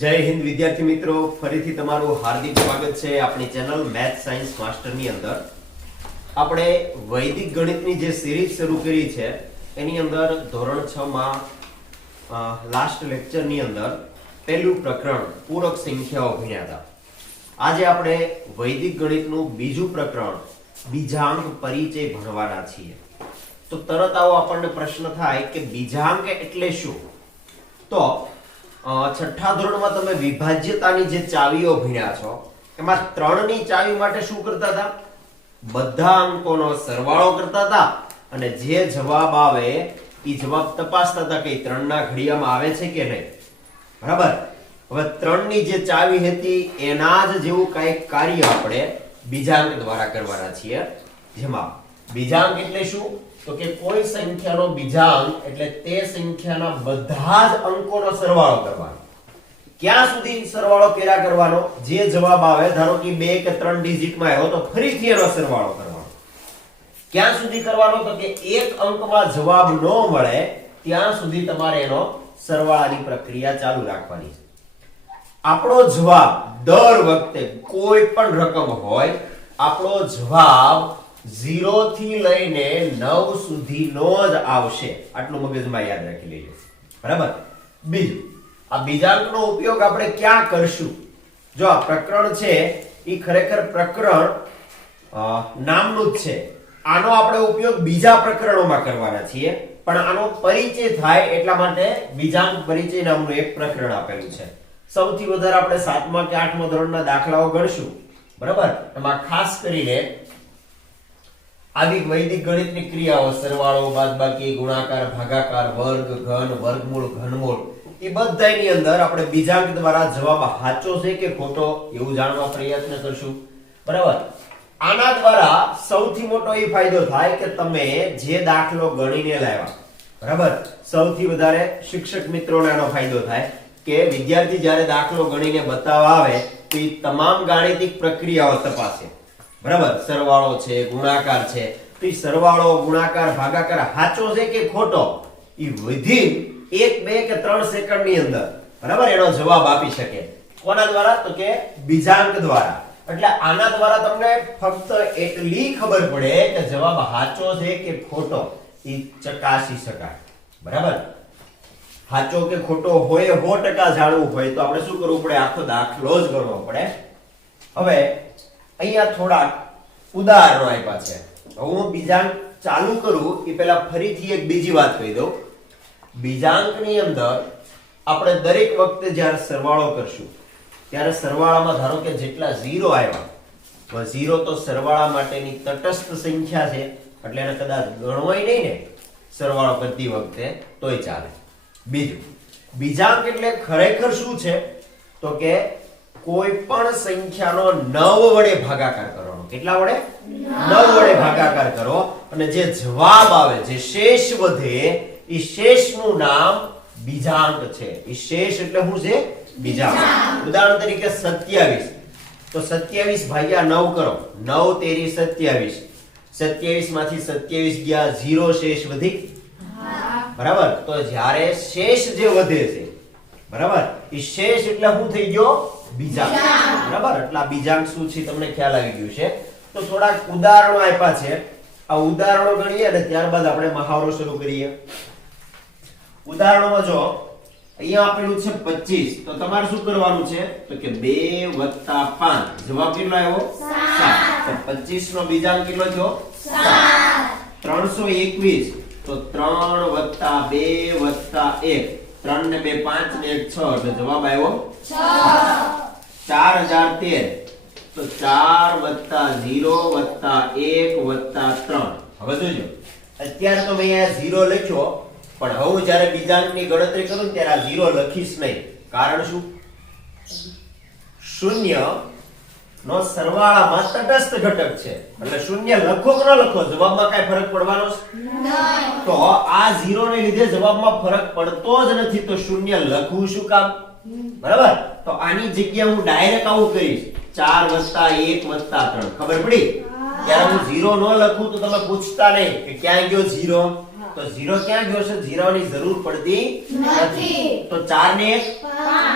જય હિન્દ વિદ્યાર્થી મિત્રો, ફરીથી તમારું હાર્દિક સ્વાગત છે આપણી ચેનલ મેથ સાયન્સ માસ્ટરની અંદર. આપણે વૈદિક ગણિતની જે સિરીઝ શરૂ કરી છે એની અંદર ધોરણ 6 માં લાસ્ટ લેક્ચરની અંદર પહેલું પ્રકરણ પૂરક સંખ્યાઓ ભણ્યા હતા. આજે આપણે વૈદિક ગણિતનું બીજું પ્રકરણ બીજાંક પરિચય ભણવાના છીએ. તો તરત આવો આપણને પ્રશ્ન થાય કે બીજાંક એટલે શું? તો છઠ્ઠા ધોરણમાં તમે વિભાજ્યતાની જે ચાવીઓ ભણ્યા છો એમાં 3 ની ચાવી માટે શું કરતા હતા? બધા અંકોનો સરવાળો કરતા હતા અને જે જવાબ આવે એ જવાબ તપાસતા હતા કે 3 ના ઘડિયામાં આવે છે કે નહીં. બરાબર. હવે 3 ની જે ચાવી હતી એના જ જેવું કંઈક કાર્ય આપણે બીજાંક દ્વારા કરવાના છીએ. જેમાં બીજાંક એટલે શું? તો કે કોઈ સંખ્યાનો બીજાંક એટલે તે સંખ્યાના બધા જ અંકોનો સરવાળો કરવાનો. ક્યાં સુધી સરવાળો કર્યા કરવાનો? જે જવાબ આવે, ધારો કે 2 કે 3 ડિજિટમાં આવ્યો તો ફરીથી એનો સરવાળો કરવાનો. ક્યાં સુધી કરવાનો? તો કે એક અંકમાં જવાબ ન મળે ત્યાં સુધી તમારે એનો સરવાળાની પ્રક્રિયા ચાલુ રાખવાની છે. આપણો જવાબ દર વખતે કોઈ પણ રકમ હોય, આપણો જવાબ 0 થી લઈને 9 સુધીનો જ આવશે. આટલું મગજમાં યાદ રાખી લેજો. બરાબર. બીજું, આ બીજાંકનો ઉપયોગ આપણે ક્યાં કરશું? જો આ પ્રકરણ છે એ ખરેખર પ્રકરણ નામનું જ છે. આનો આપણે ઉપયોગ બીજા પ્રકરણોમાં કરવાના છીએ, પણ આનો પરિચય થાય એટલા માટે બીજાંક પરિચય નામનું એક પ્રકરણ આપેલું છે. સૌથી વધારે આપણે 7મા કે 8મા ધોરણના દાખલાઓ ગણશું. બરાબર. એમાં ખાસ કરીને આદિ વૈદિક ગણિતની ક્રિયાઓ, સરવાળો, બાદબાકી, ગુણાકાર, ભાગાકાર, વર્ગ, ઘન, વર્ગમૂળ, ઘનમૂળ, એ બધાની અંદર આપણે બીજાંક દ્વારા જવાબ સાચો છે કે ખોટો એવું જાણવા પ્રયત્ન કરશું. બરાબર. આના દ્વારા સૌથી મોટો એ ફાયદો થાય કે તમે જે દાખલો ગણીને લાવ્યા, બરાબર, સૌથી વધારે શિક્ષક મિત્રોને આનો ફાયદો થાય કે વિદ્યાર્થી જ્યારે દાખલો ગણીને બતાવવા આવે તો એ તમામ ગાણિતિક પ્રક્રિયાઓ તપાસે. બરાબર. સરવાળો છે, ગુણાકાર છે, તો સરવાળો, ગુણાકાર, ભાગાકાર સાચો છે કે ખોટો એ વિધિન 1, 2 કે 3 સેકન્ડની અંદર, બરાબર, એનો જવાબ આપી શકે. કોના દ્વારા? તો કે બીજાંક દ્વારા. એટલે આના દ્વારા તમને ફક્ત એટલી ખબર પડે કે જવાબ સાચો છે કે ખોટો એ ચકાસી શકાય. બરાબર. સાચો કે ખોટો હોય 100% જાણવું હોય તો આપણે શું કરવું પડે? આખો દાખલો જ ગણવો પડે. હવે અહીંયા થોડા ઉદાહરણો આપ્યા છે. હું બીજાંક ચાલુ કરું એ પહેલા ફરીથી એક બીજી વાત કહી દઉં. બીજાંકની અંદર આપણે દરેક વખતે જ્યારે સરવાળો કરશું ત્યારે સરવાળામાં ધારો કે જેટલા 0 આવ્યા, તો 0 તો સરવાળા માટેની તટસ્થ સંખ્યા છે એટલે એને કદાચ ગણવાય નહીં ને સરવાળો કરતી વખતે તોય ચાલે. બીજું, બીજાંક એટલે ખરેખર શું છે? તો કે કોઈ પણ સંખ્યાનો 9 વડે ભાગાકાર કરવાનો. કેટલા વડે? 9 વડે ભાગાકાર કરો અને જે જવાબ આવે, જે શેષ વધે, એ શેષનું નામ બીજાંક છે. એ શેષ એટલે શું છે? બીજાંક. ઉદાહરણ તરીકે 27. તો 27 ભાગ્યા 9 કરો. 9 તેરી 27. 27 માંથી 27 ગયા 0 શેષ વધી. બરાબર. તો જ્યારે શેષ જે વધે છે, બરાબર, એ શેષ એટલે શું થઈ ગયો? બીજાંક. બરાબર. એટલે આ બીજાંક શું છે તમને ખ્યાલ આવી ગયું છે. તો થોડાક ઉદાહરણો આપ્યા છે. આ ઉદાહરણો ગણીએ અને ત્યારબાદ આપણે મહાવરો શરૂ કરીએ. ઉદાહરણોમાં જો અહીંયા આપેલું છે 25. તો તમારે શું કરવાનું છે? તો કે 2 + 5. જવાબ કેટલો આવ્યો? 7. તો 25 નો બીજાંક કેટલો થયો? 7. 321. તો 3 + 2 + 1. 3 ને 2 5 ને 1 6. એટલે જવાબ આવ્યો 6. 4013. તો 4 + 0 + 1 + 3. હવે જોજો, અત્યારે તો મેં અહીંયા 0 લખ્યો, પણ હવે જ્યારે બીજાંકની ગણતરી કરું ત્યારે આ 0 લખીશ નહીં. કારણ શું? શૂન્ય નો સરવાળામાં તટસ્થ ઘટક છે એટલે શૂન્ય લખો કે ન લખો જવાબમાં કઈ ફરક પડવાનો નહીં. તો આ 0 ને લીધે જવાબમાં ફરક પડતો જ નથી, તો શૂન્ય લખવું શું કામ? બરાબર. તો આની જગ્યાએ હું ડાયરેક્ટ આવું કરીશ, 4 + 1 + 3. ખબર પડી? ત્યારે હું 0 ન લખું તો તમે પૂછતા નહીં કે ક્યાં ગયો 0. તો 0 ક્યાં ગયો છે? 0 ની જરૂર પડતી નથી. તો 4 ને 1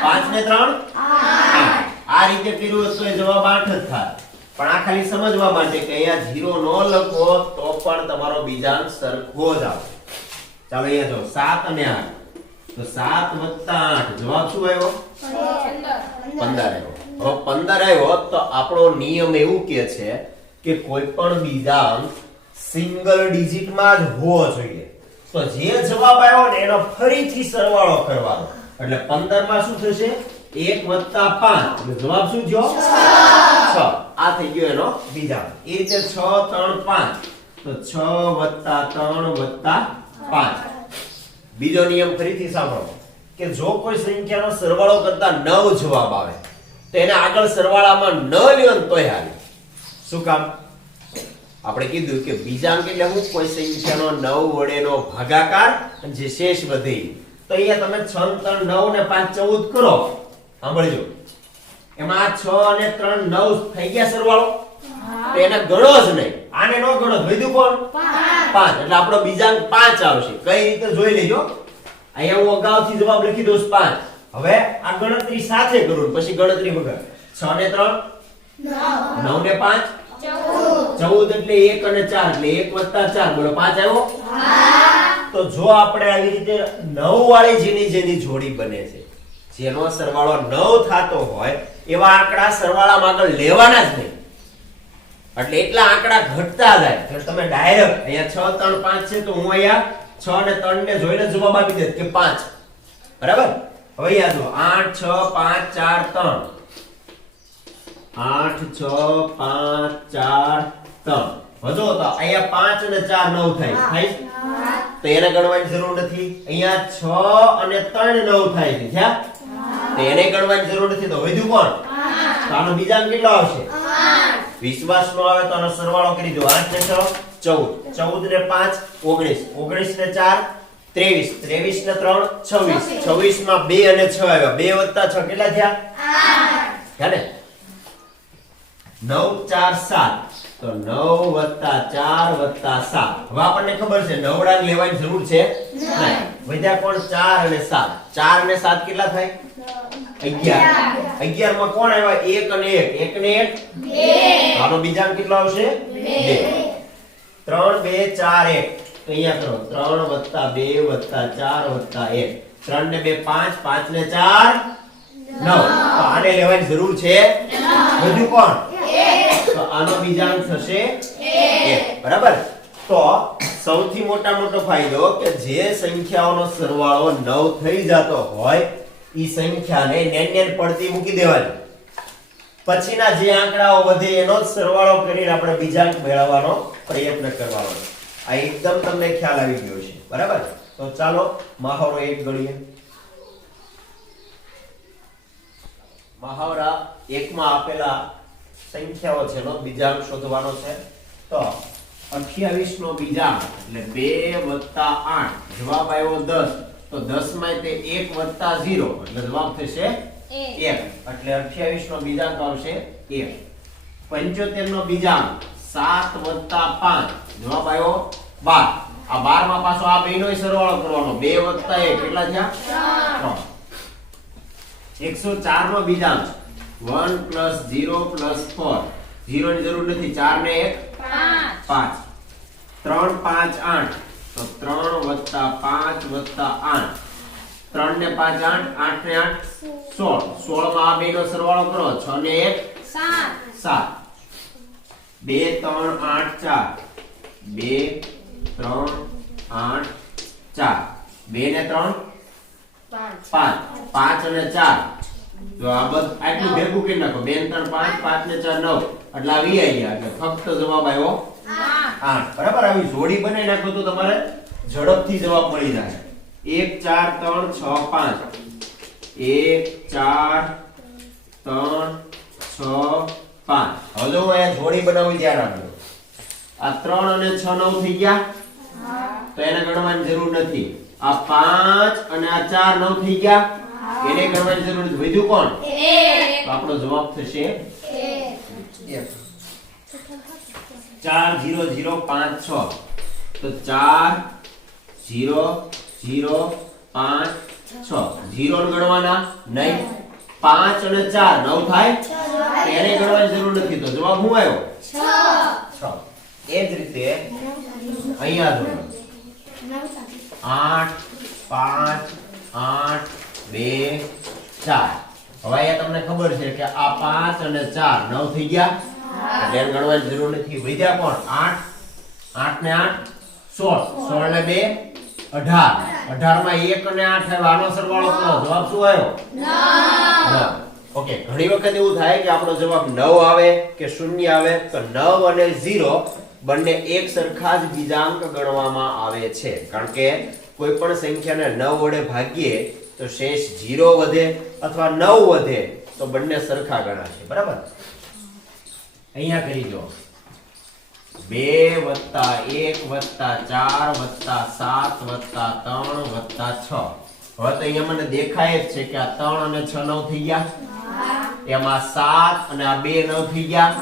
5 ને 3 8 આ રીતે કર્યું હોત તો એ જવાબ 8 જ થાય પણ આ ખાલી સમજવા માટે કે અહીંયા 0 નો લખો તો પણ તમારો બીજાંક સરખો જ આવે ચાલો અહીંયા જો 7 અને 8 તો 7 + 8 જવાબ શું આવ્યો 15 આવ્યો હવે 15 આવ્યો તો આપણો નિયમ એવું કહે છે કે કોઈ પણ બીજાંક સિંગલ ડિજિટ માં જ હોવો જોઈએ તો જે જવાબ આવ્યો ને એનો ફરીથી સરવાળો કરવાનો એટલે 15 માં શું થશે 1 + 5 એટલે જવાબ શું થયો 6 આ થઈ ગયો એનો બીજાંક એ રીતે 6 3 5 તો 6 + 3 + 5 બીજો નિયમ ફરીથી સાંભળો કે જો કોઈ સંખ્યાનો સરવાળો કરતા 9 જવાબ આવે તો એને આગળ સરવાળામાં ન લ્યો ને તોય હાલે શું કામ આપણે કીધું કે બીજાંક એટલે હું કોઈ સંખ્યાનો 9 વડેનો ભાગાકાર અને જે શેષ વધે તો અહીંયા તમે 6 3 9 ને 5 14 કરો સાંભળજો એમાં 6 અને 3 9 થઈ ગયા સરવાળો તો એને ગણો જ નહીં આને નો ગણો વધ્યું કોણ 5 એટલે આપણો બીજાંક 5 આવશે કઈ રીતે જોઈ લેજો અહીંયા હું અગાઉથી જવાબ લખી દઉં 5 હવે આ ગણતરી સાથે કરું પછી ગણતરી વગર 6 ને 3 9 ને 5 14 એટલે 1 અને 4 એટલે 1 + 4 બોલો 5 આવ્યો તો જો આપણે આવી રીતે 9 વાળી જેની જોડી બને છે જેનો સરવાળો 9 થાતો હોય એવા આંકડા સરવાળામાં આગળ લેવાના જ નહીં એટલે એટલા આંકડા ઘટતા જાય એટલે તમે ડાયરેક્ટ અહીંયા 6 3 5 છે તો હું અહીંયા 6 અને 3 ને જોઈને જવાબ આપી દે કે 5 બરાબર હવે અહીંયા જો 8 6 5 4 3 8 6 5 4 3 વધો તો અહીંયા 5 અને 4 9 થાય તો એને ગણવાની જરૂર નથી અહીંયા 6 અને 3 9 થાય છે થયા તો એને ગણવાની જરૂર નથી તો વધ્યું કોણ તો આનો બીજાંક કેટલો આવશે 8 વિશ્વાસ નો આવે તો આનો સરવાળો કરી દો 8 ને 6 14 14 ને 5 19 19 ને 4 23 23 ને 3 26 26 માં 2 અને 6 આવ્યા 2 + 6 કેટલા થયા 8 હે ને 9 4 7 તો 9 + 4 + 7 હવે આપણને ખબર છે નવડાને લેવાની જરૂર છે નહીં વધ્યા કોણ 4 અને 7 4 અને 7 કેટલા થાય 11 11 માં કોણ આવ્યા 1 અને 1 1 ને 1 2 આનો બીજાંક કેટલો આવશે 2 3 2 4 1 તો અહીંયા કરો 3 + 2 + 4 + 1 3 ને 2 5 5 ને 4 9 તો આને લેવાની જરૂર છે વધ્યું કોણ 1 તો આનો બીજાંક થશે 1 બરાબર તો સૌથી મોટો ફાયદો કે જે સંખ્યાઓનો સરવાળો 9 થઈ જતો હોય ઈ સંખ્યાને નેન પડતી મૂકી દેવાની પછીના જે આંકડાઓ વધે એનો જ સરવાળો કરીને આપણે બીજાંક મેળવવાનો પ્રયત્ન કરવાનો આ એકદમ તમને ખ્યાલ આવી ગયો છે બરાબર તો ચાલો મહાવરો 1 ગણીએ મહાવરા 1 માં આપેલા સંખ્યાઓ છે એનો બીજાંક શોધવાનો છે તો 28 નો બીજાંક એટલે 2 + 8 જવાબ આવ્યો 10 તો 10 માં તે 1 + 0 એટલે જવાબ થશે 1 એટલે 28 નો બીજાંક આવશે 1 75 નો બીજાંક 7 + 5 જવાબ આવ્યો 12 આ 12 માં પાછો આ બેયનો સરવાળો કરવાનો 2 + 1 કેટલા થયા 3 104 નો બીજાંક 1 + 0 + 4 0 ની જરૂર નથી 4 ને 1 5 3 5 8 તો 3 + 5 + 8 3 ને 5 8 8 ને 8 16 16 માં આ બેનો સરવાળો કરો 6 ને 1 7 2 3 8 4 2 3 8 4 2 ને 3 5 5 અને 4 તો આ બધું આટલું ભેગું કરી નાખો 2 3 5 5 ને 4 9 એટલે આ વી આવી ગયા એટલે ફક્ત જવાબ આવ્યો 8 બરાબર આવી જોડી બનાવી નાખો તો તમારે ઝડપથી જવાબ મળી જાય 1 4 3 6 5 1 4 3 6 5 હવે જો અહીંયા જોડી બનાવવી ધ્યાન રાખજો આ 3 અને 6 9 થઈ ગયા તો એને ગણવાની જરૂર નથી આ 5 અને આ 4 9 થઈ ગયા એને ગણવાની જરૂર નથી વધ્યું કોણ 1 તો આપણો જવાબ થશે 1 4 0 0 5 6 તો 4 0 0 5 6 0 ને ગણવાના નહીં. 5 અને 4 9 થાય. એને ગણવાની જરૂર નથી, તો જવાબ શું આવ્યો? 6. એ જ રીતે અહીંયા જો 8 5 8 2 4. હવે અહીંયા તમને ખબર છે કે આ 5 અને 4 9 થઈ ગયા. એટલે એને ગણવાની જરૂર નથી. વધ્યા કોણ? 8 8 ને 8 16 16 ને 2 18 18 માં 1 અને 8 આવ્યા. આનો સરવાળો કરો. જવાબ શું આવ્યો? 9. ઓકે, ઘણી વખત એવું થાય કે આપણો જવાબ 9 આવે કે 0 આવે, તો 9 અને 0 બંને એક સરખા જ બીજાંક ગણવામાં આવે છે. કારણ કે કોઈ પણ સંખ્યાને 9 વડે ભાગીએ તો શેષ 0 વધે અથવા 9 વધે તો બંને સરખા ગણાશે. બરાબર? અહીંયા કરી જો 2 + 1 + 4 + 7 + 3 + 6. હવે તો અહીંયા મને દેખાય જ છે કે આ 3 અને 6 9 થઈ ગયા. એમાં 7 અને આ 2 9 થઈ ગયા.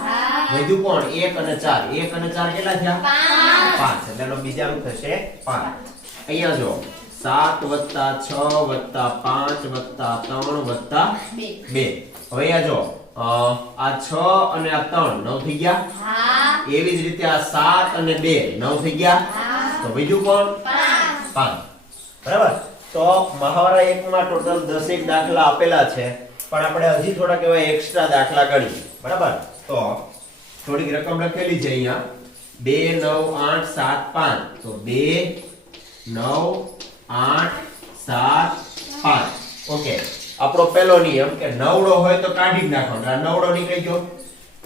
વધ્યું કોણ? 1 અને 4. 1 અને 4 કેટલા થયા? 5. એટલે એનો બીજાંક થશે 5. અહીંયા જો 7 + 6 + 5 + 3 + 2. હવે અહીંયા જો આ 6 અને આ 3 9 થઈ ગયા. એવી જ રીતે આ 7 અને 2 9 થઈ ગયા. તો બીજું કોણ? 5. બરાબર? તો મહાવરા 1 માં ટોટલ 10 દાખલા આપેલા છે, પણ આપણે હજી થોડાક એવા એક્સ્ટ્રા દાખલા ગણીએ. બરાબર? તો થોડીક રકમ લખેલી છે અહીંયા 2 9 8 7 5. તો 2 9 8 7 5. ઓકે, આપણો પહેલો નિયમ કે નવડો હોય તો કાઢી જ નાખવાનો. આ નવડો નીકળી ગયો.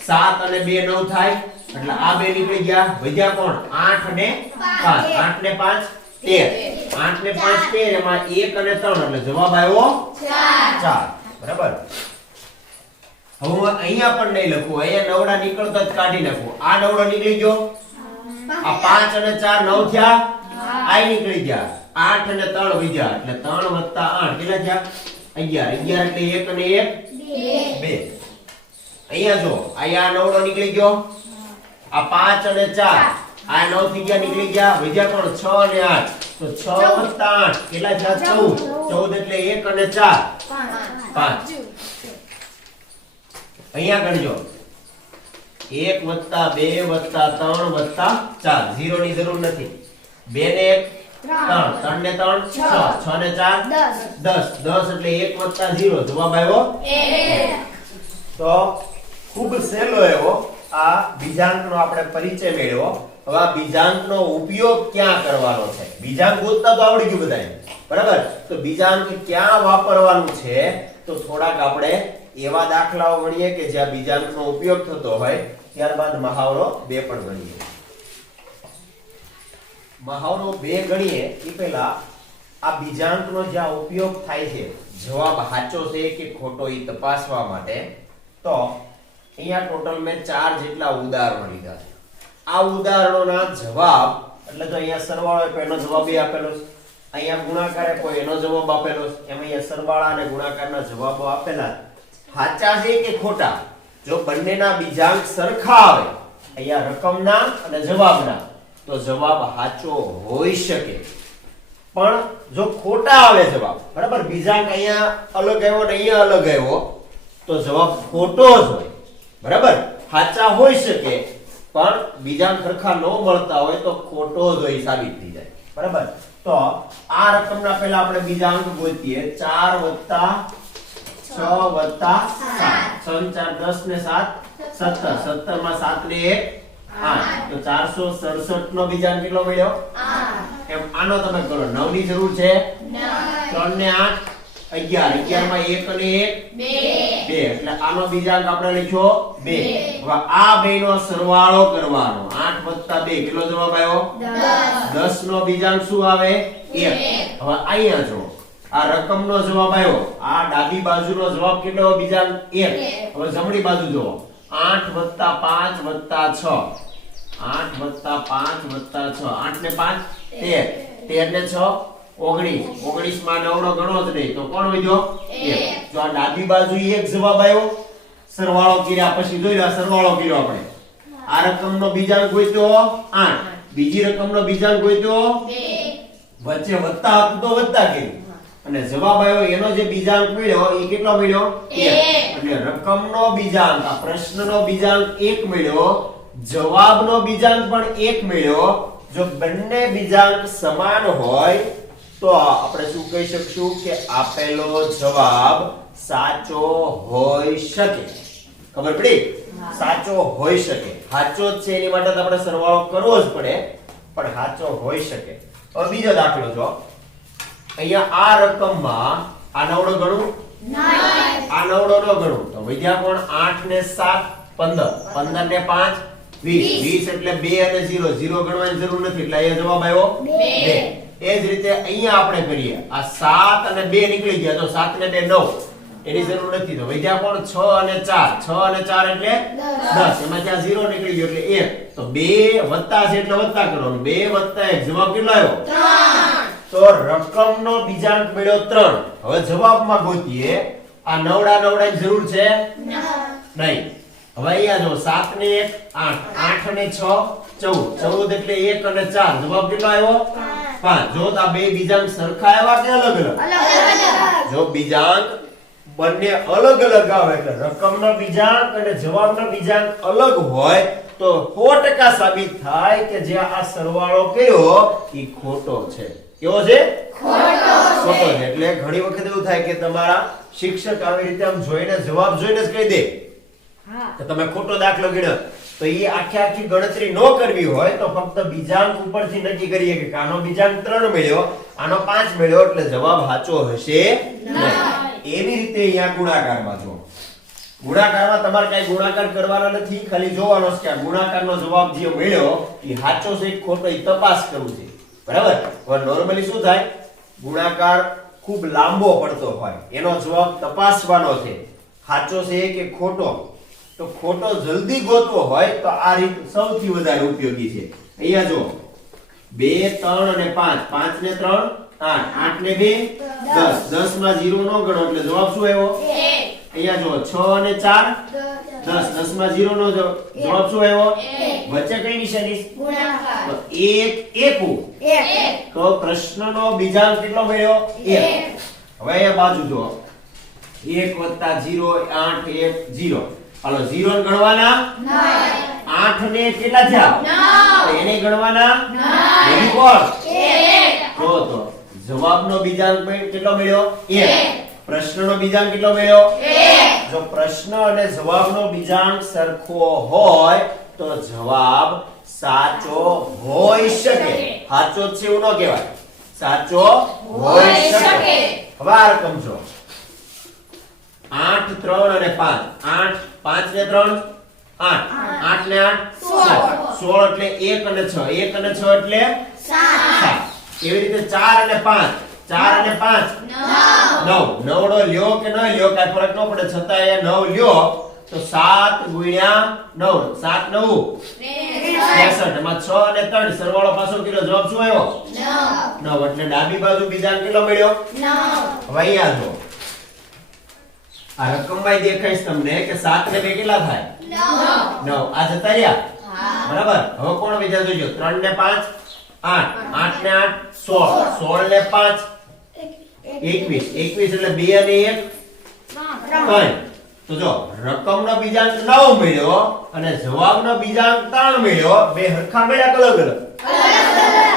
7 અને 2 9 થાય એટલે આ બે નીકળી ગયા. વધ્યા કોણ? 8 અને 5. 8 ને 5 13. 8 ને 5 13. એમાં 1 અને 3 એટલે જવાબ આવ્યો 4. બરાબર? હવે હું અહીંયા પણ નહીં લખું. અહીંયા નવડા નીકળતા જ કાઢી નાખું. આ નવડો નીકળી ગયો. આ 5 અને 4 9 થયા. આ નીકળી ગયા. 8 અને 3 વધ્યા એટલે 3 + 8 કેટલા થયા? 11. 11 એટલે 1 અને 1 2. અહીંયા જો અહીંયા નવડો નીકળી ગયો. આ 5 અને 4 આ 9 થઈ ગયા, નીકળી ગયા. વધ્યા કોણ? 6 અને 8. તો 6 + 8 કેટલા થયા? 14. 14 એટલે 1 અને 4 5. અહીંયા ગણજો 1 + 2 + 3 + 4. 0 ની જરૂર નથી. 2 ને 1 3 3 ને 3 6 6 ને 4 10 10 એટલે 1 + 0 જવાબ આવ્યો 1. તો ખૂબ સહેલો એવો આ બીજાંકનો આપણે પરિચય મેળવ્યો. હવે આ બીજાંકનો ઉપયોગ ક્યાં કરવાનો છે? બીજાંક ગોતતા તો આવડી ગયું બધાને. બરાબર? તો બીજાંક ક્યાં વાપરવાનું છે? તો થોડાક આપણે એવા દાખલાઓ ગણીએ કે જ્યાં બીજાંકનો ઉપયોગ થતો હોય. ત્યારબાદ મહાવરો 2 પણ ગણીએ. મહાવરો 2 ગણીએ એ પહેલા આ બીજાંકનો જ્યાં ઉપયોગ થાય છે, જવાબ સાચો છે કે ખોટો એ તપાસવા માટે, તો અહીંયા ટોટલ મેં 4 જેટલા ઉદાહરણો લીધા છે. આ ઉદાહરણોના જવાબ એટલે તો અહીંયા સરવાળો આપ્યો એનો જવાબ એ આપેલો છે. અહીંયા ગુણાકાર આપ્યો એનો જવાબ આપેલો છે. એમાં અહીંયા સરવાળા અને ગુણાકારના જવાબો આપેલા. સાચા છે કે ખોટા? જો બંનેના બીજાંક સરખા આવે અહીંયા રકમના અને જવાબના, તો જવાબ સાચો હોઈ શકે. પણ જો ખોટા આવે જવાબ, બરાબર, બીજાંક અહીંયા અલગ આવ્યો ને અહીંયા અલગ આવ્યો, તો જવાબ ખોટો જ હોય. બરાબર? સાચા હોઈ શકે પણ બીજાંક સરખા ન મળતા હોય તો ખોટો જ હોય સાબિત થઈ જાય. બરાબર? તો આ રકમના પહેલા આપણે બીજાંક ગોતીએ. 4 + 6 + 7 6 4 10 ને 7 17. 17 માં 7 ને 1 8. તો 467 નો બીજાંક કેટલો મળ્યો? 8. એમ આનો તમે કરો. 9 ની જરૂર છે? 3 ને 8 11. 11 માં 1 અને 1 2. એટલે આનો બીજાંક આપણે લખ્યો 2. હવે આ બેનો સરવાળો કરવાનો. 8 + 2 કેટલો જવાબ આવ્યો? 10. 10 નો બીજાંક શું આવે? 1. હવે અહીંયા જો આ રકમનો જવાબ આવ્યો. આ ડાબી બાજુનો જવાબ કેટલો? બીજાંક 1. હવે જમણી બાજુ જો 8 + 5 + 6. 8 + 5 + 6. 8 ને 5 13. 13 ને 6 19. 19 માં નવડો ગણો જ નહીં તો કોણ વધ્યો? 1. જો આ ડાબી બાજુ એક જવાબ આવ્યો. સરવાળો કર્યા પછી જોઈ લો સરવાળો કર્યો આપણે. આ રકમનો બીજાંક ગોત્યો 8. બીજી રકમનો બીજાંક ગોત્યો 2. વચ્ચે વત્તા હતું તો વત્તા કર્યું. અને જવાબ આવ્યો એનો જે બીજાંક મળ્યો એ કેટલો મળ્યો 1 એટલે રકમનો બીજાંક આ પ્રશ્નનો બીજાંક 1 મળ્યો જવાબનો બીજાંક પણ 1 મળ્યો જો બંને બીજાંક સમાન હોય તો આપણે શું કહી શકશું કે આપેલો જવાબ સાચો હોઈ શકે ખબર પડી સાચો હોઈ શકે સાચો જ છે એની માટે તો આપણે સરવાળો કરવો જ પડે પણ સાચો હોઈ શકે હવે બીજો દાખલો જો અહીંયા આ રકમમાં આ નવડો ગણું નહીં આ નવડો ન ગણું તો વધ્યા કોણ 8 ને 7 15 15 ને 5 20 એટલે 2 અને 0 0 ગણવાની જરૂર નથી એટલે અહીંયા જવાબ આવ્યો 2 એ જ રીતે અહીંયા આપણે કરીએ આ 7 અને 2 નીકળી ગયા તો 7 ને 2 9 એની જરૂર નથી તો વધ્યા કોણ 6 અને 4 6 અને 4 એટલે 10 એમાં ત્યાં 0 નીકળી ગયો એટલે 1 તો 2 વત્તા છે એટલે વત્તા કરવાનું 2 વત્તા 1 જવાબ કેટલો આવ્યો 3 તો રકમનો બીજાંક મળ્યો 3 હવે જવાબમાં ગોતીએ આ નવડાની જરૂર છે નહીં હવે અહીંયા જો 7 ને 1 8 8 ને 6 14 14 એટલે 1 અને 4 જવાબ કેટલો આવ્યો 5 જો આ બે બીજાંક સરખા આવ્યા કે અલગ અલગ જો બીજાંક બંને અલગ અલગ આવે એટલે રકમનો બીજાંક અને જવાબનો બીજાંક અલગ હોય તો 100% સાબિત થાય કે જે આ સરવાળો કર્યો એ ખોટો છે કેવો છે ખોટો છે એટલે ઘણી વખત એવું થાય કે તમારા શિક્ષક આવી રીતે આમ જોઈને જવાબ જોઈને જ કહી દે કે તમે ખોટો દાખલો ગણ્યો તો એ આખી ગણતરી ન કરવી હોય તો ફક્ત બીજાંક ઉપરથી નક્કી કરીએ કે આનો બીજાંક 3 મળ્યો આનો 5 મળ્યો એટલે જવાબ સાચો હશે નહીં એવી રીતે અહીંયા ગુણાકારમાં જો ગુણાકારમાં તમારે કઈ ગુણાકાર કરવાના નથી ખાલી જોવાનો છે કે આ ગુણાકારનો જવાબ જે મળ્યો એ સાચો છે કે ખોટો એ તપાસ કરવું છે બરાબર હવે નોર્મલી શું થાય ગુણાકાર ખૂબ લાંબો પડતો હોય એનો જવાબ તપાસવાનો છે સાચો છે કે ખોટો તો ખોટો જલ્દી ગોતવો હોય તો આ રીત સૌથી વધારે ઉપયોગી છે અહીંયા જો 2 3 અને 5 5 ને 3 8 8 ને 2 10 10 માં 0 નો ગણો એટલે જવાબ શું આવ્યો 1 અહીંયા જો 6 અને 4 10 10 માં 0 નો જવાબ શું આવ્યો 1 વચ્ચે કઈ નિશાની ગુણાકાર તો 1 1 તો પ્રશ્નનો બીજાંક કેટલો મળ્યો 1 હવે અહીંયા બાજુ જો 1 + 0 8 1 0 હાલો 0 ને ગણવાના નહીં 8 ને કેટલા થયા 9 એને ગણવાના નહીં કોણ 1 તો જવાબનો બીજાંક કેટલો મળ્યો 1 પ્રશ્નનો બીજાંક કેટલો મળ્યો 1 જો પ્રશ્ન અને જવાબનો બીજાંક સરખો હોય તો જવાબ સાચો હોઈ શકે સાચો છે એવું ન કહેવાય સાચો હોઈ શકે હવે આ રકમ જો 8 3 અને 5 8 5 ને 3 8 8 ને 8 16 એટલે 1 અને 6 1 અને 6 એટલે 7 એવી રીતે 4 અને 5 4 અને 5 9 નવડો લ્યો કે ન લ્યો કાઈ ફરક ન પડે છતાં એ 9 લ્યો તો 7 ગુણ્યા 9 7 9 63 એમાં 6 અને 3 સરવાળો પાછો કર્યો જવાબ શું આવ્યો 9 એટલે ડાબી બાજુ બીજાંક કેટલો મળ્યો 9 હવે અહીંયા જો આ રકમમાં દેખાઈશ તમને કે 7 ને 2 કેટલા થાય 9 આ જતા રહ્યા બરાબર હવે કોણ બીજા જોજો 3 ને 5 8 8 ને 8 16 16 ને 5 21 21 એટલે 2 અને 1 3 તો જો રકમનો બીજાંક 9 મળ્યો અને જવાબનો બીજાંક 3 મળ્યો બે હરખા મળ્યા અલગ અલગ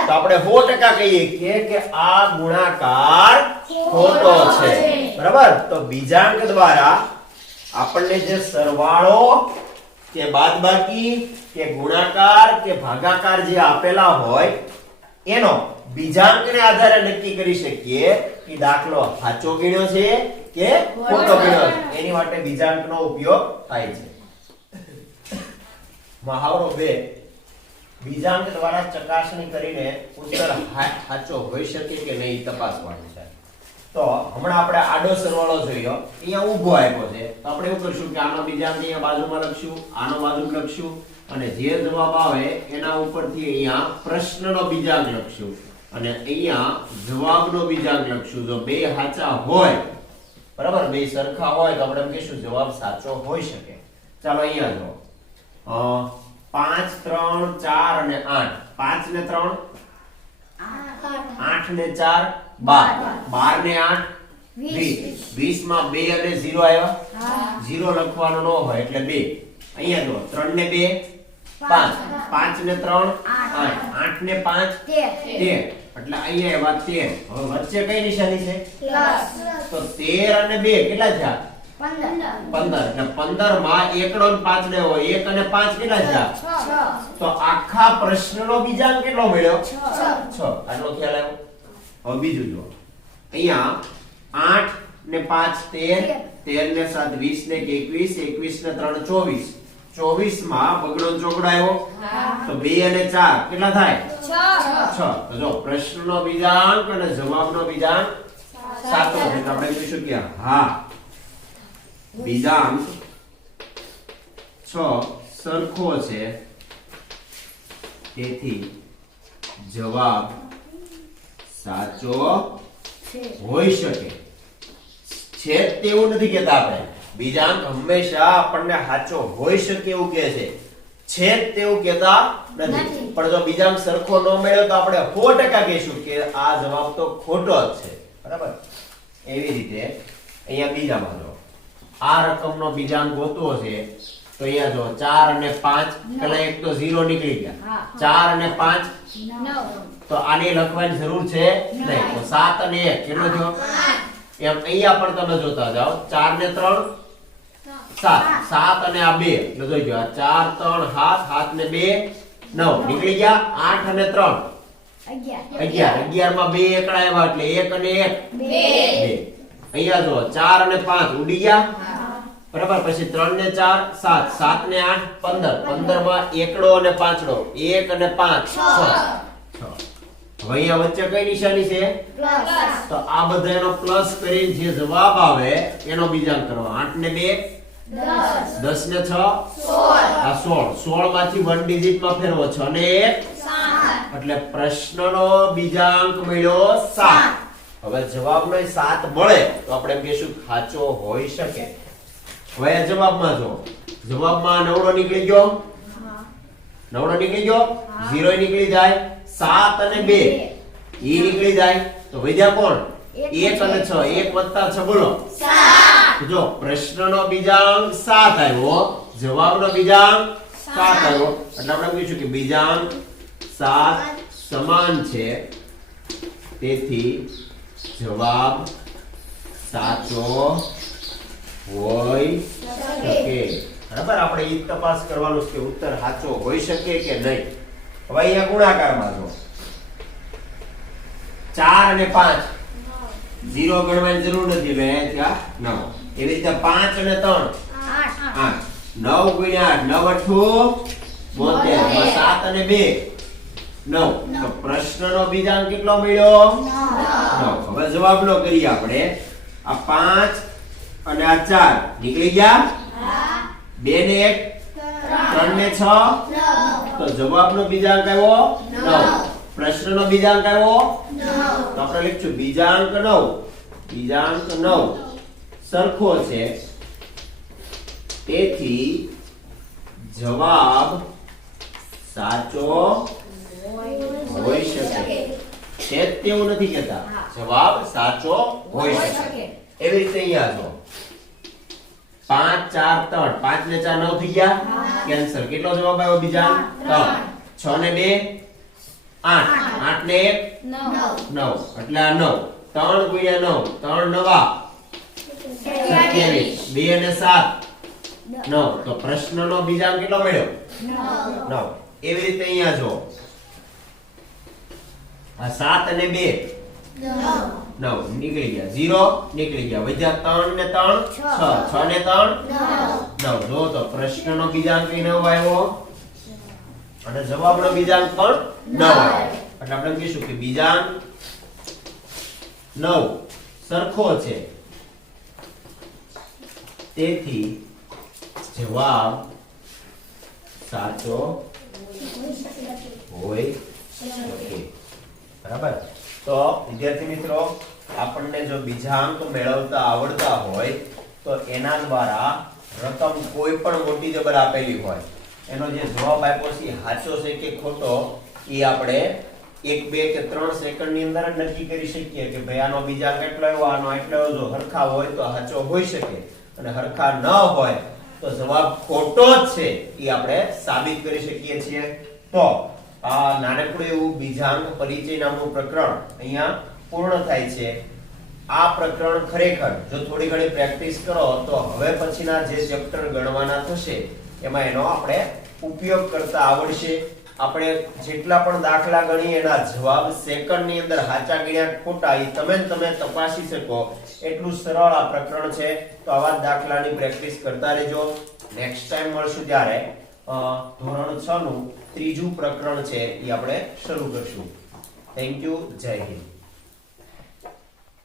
તો આપણે 100% કહીએ કે આ ગુણાકાર ખોટો છે બરાબર તો બીજાંક દ્વારા આપણને જે સરવાળો કે બાદબાકી કે ગુણાકાર કે ભાગાકાર જે આપેલા હોય એનો બીજાંકને આધારે નક્કી કરી શકીએ કે દાખલો સાચો ગણ્યો છે કે ખોટો ગણ્યો છે એની માટે બીજાંકનો ઉપયોગ થાય છે મહાવરો 2 બીજાંક દ્વારા ચકાસણી કરીને ઉત્તર સાચો હોઈ શકે કે નહીં તપાસવાનું છે તો હમણાં આપણે આડો સરવાળો જોયો અહીંયા ઊભો આપ્યો છે તો આપણે એવું કરશું કે આનો બીજાંક અહીંયા બાજુમાં લખશું આનો બાજુમાં લખશું અને જે જવાબ આવે એના ઉપરથી અહીંયા પ્રશ્નનો બીજાંક લખશું અને અહીંયા જવાબનો બીજાંક લખશું જો બે સાચા હોય બરાબર બે સરખા હોય તો આપણે એમ કહીશું જવાબ સાચો હોઈ શકે ચાલો અહીંયા જો 5 3 4 અને 8 5 ને 3 8 ને 4 12 12 ને 8 20 20 માં 2 અને 0 આવ્યા 0 લખવાનો ન હોય એટલે 2 અહીંયા જો 3 ને 2 5 5 ને 3 8 8 ને 5 13 એટલે અહીંયા એવા 13 હવે વચ્ચે કઈ નિશાની છે પ્લસ તો 13 અને 2 કેટલા થયા 15 એટલે 15 માં એકડો ને પાંચડો હોય 1 અને 5 કેટલા થયા 6 તો આખા પ્રશ્નનો બીજાંક કેટલો મળ્યો 6 આટલો ખ્યાલ આવ્યો હવે બીજું જો અહીંયા 8 ને 5 13 13 ને 7 20 ને 21 21 ને 3 24 24 માં બગડો ચોકડો આવ્યો તો 2 અને 4 કેટલા થાય 6 તો જો પ્રશ્નનો બીજાંક અને જવાબનો બીજાંક સાચો છે તો આપણે કહીશું કે હા બીજાંક 6 સરખો છે તેથી જવાબ સાચો હોઈ શકે છે તેવું નથી કહેતા આપણે બીજાંક હંમેશા આપણને સાચો હોઈ શકે એવું કહે છે તેવું કહેતા નથી પણ જો બીજાંક સરખો ન મળ્યો તો આપણે 100% કહીશું કે આ જવાબ તો ખોટો જ છે બરાબર એવી રીતે અહીંયા બીજામાં જો આ રકમનો બીજાંક ગોતવો છે તો અહીંયા જો 4 અને 5 પેલા એક તો 0 નીકળી ગયા 4 અને 5 9 તો આને લખવાની જરૂર છે નહીં તો 7 અને 1 કેટલો થયો એમ અહીંયા પણ તમે જોતા જાઓ 4 ને 3 7 7 અને આ 2 એટલે જોઈ ગયો 4 3 7 7 ને 2 9 નીકળી ગયા 8 અને 3 11 માં 2 એકડા આવ્યા એટલે 1 અને 1 2 અહીંયા જો 4 અને 5 ઉડી ગયા બરાબર પછી 3 ને 4 7 7 ને 8 15 15 માં એકડો અને પાંચડો 1 અને 5 6 હવે અહીંયા વચ્ચે કઈ નિશાની છે પ્લસ તો આ બધાનો પ્લસ કરીને જે જવાબ આવે એનો બીજાંક કરો 8 ને 2 10 10 ને 6 16 આ 16 માંથી 1 ડિજિટ માં ફેરવો 6 ને 1 7 એટલે પ્રશ્નનો બીજાંક મળ્યો 7 હવે જવાબનો 7 મળે તો આપણે એમ કહીશું સાચો હોઈ શકે હવે જવાબમાં જો જવાબમાં નવડો નીકળી ગયો નવડો નીકળી ગયો 0 નીકળી જાય 7 અને 2 ઈ નીકળી જાય તો વધ્યા કોણ 1 અને 6 1 વત્તા 6 બોલો 7 જો પ્રશ્નનો બીજાંક 7 આવ્યો જવાબનો બીજાંક 7 આવ્યો એટલે આપણે કહીશું કે બીજાંક 7 સમાન છે તેથી જવાબ સાચો હોઈ શકે બરાબર આપણે ઈ તપાસ કરવાનું છે કે ઉત્તર સાચો હોઈ શકે કે નહીં હવે અહીંયા ગુણાકારમાં જો 4 અને 5 0 ગણવાની જરૂર નથી એટલે ત્યાં 9 એવી રીતે 5 અને 3 8 9 ગુણ્યા 8 9 8 72 7 અને 2 9 તો પ્રશ્નનો બીજાંક કેટલો મળ્યો 9 હવે જવાબનો કરીએ આપણે આ 5 અને આ 4 નીકળી ગયા 2 ને 1 3 ને 6 તો જવાબનો બીજાંક આવ્યો 9 પ્રશ્નનો બીજાંક આવ્યો 9 તો આપણે લખીશું બીજાંક 9 સરખો છે તેથી જવાબ સાચો હોઈ શકે છે તેવું નથી કહેતા જવાબ સાચો હોઈ શકે એવી રીતે અહીંયા જો 5 4 3 5 ને 4 9 થઈ ગયા કેન્સર કેટલો જવાબ આવ્યો બીજા 3 6 ને 2 8 8 ને 1 9 એટલે આ 9 3 ગુણ્યા 9 3 9 27 2 અને 7 9 તો પ્રશ્નનો બીજાંક કેટલો મળ્યો 9 એવી રીતે અહીંયા જો આ 7 અને 2 9 નીકળી ગયા 0 નીકળી ગયા વધ્યા 3 ને 3 6 6 ને 3 9 જો તો પ્રશ્નનો બીજાંક 9 આવ્યો અને જવાબનો બીજાંક પણ 9 આવ્યો એટલે આપણે કહીશું કે બીજાંક 9 સરખો છે તેથી જવાબ સાચો હોય શકે બરાબર તો વિદ્યાર્થી મિત્રો આપણને જો બીજાંક મેળવતા આવડતા હોય તો એના દ્વારા રકમ કોઈ પણ મોટી જબર આપેલી હોય એનો જે જવાબ આપ્યો છે સાચો છે કે ખોટો એ આપણે 1 2 કે 3 સેકન્ડની અંદર જ નક્કી કરી શકીએ કે ભાઈ આનો બીજા કેટલો આવ્યો, આનો એટલો આવ્યો. જો હરખા હોય તો સાચો હોઈ શકે અને હરખા ન હોય તો જવાબ ખોટો જ છે એ આપણે સાબિત કરી શકીએ છીએ. તો આ નાનકડું એવું બીજાંગ પરિચય નામનું પ્રકરણ અહીંયા પૂર્ણ થાય છે. આ પ્રકરણ ખરેખર જો થોડી ઘણી પ્રેક્ટિસ કરો તો હવે પછીના જે ચેપ્ટર ગણવાના થશે એમાં એનો આપણે ઉપયોગ કરતા આવડશે. આપણે જેટલા પણ દાખલા ગણીએ એના જવાબ સેકન્ડની અંદર સાચા ગણ્યા ખોટા એ તમે તપાસી શકો એટલું સરળ આ પ્રકરણ છે. તો આવા જ દાખલાની પ્રેક્ટિસ કરતા રહેજો. નેક્સ્ટ ટાઈમ મળશું ત્યારે ધોરણ 6 નું ત્રીજું પ્રકરણ છે એ આપણે શરૂ કરશું. Thank you. જય હિન્દ.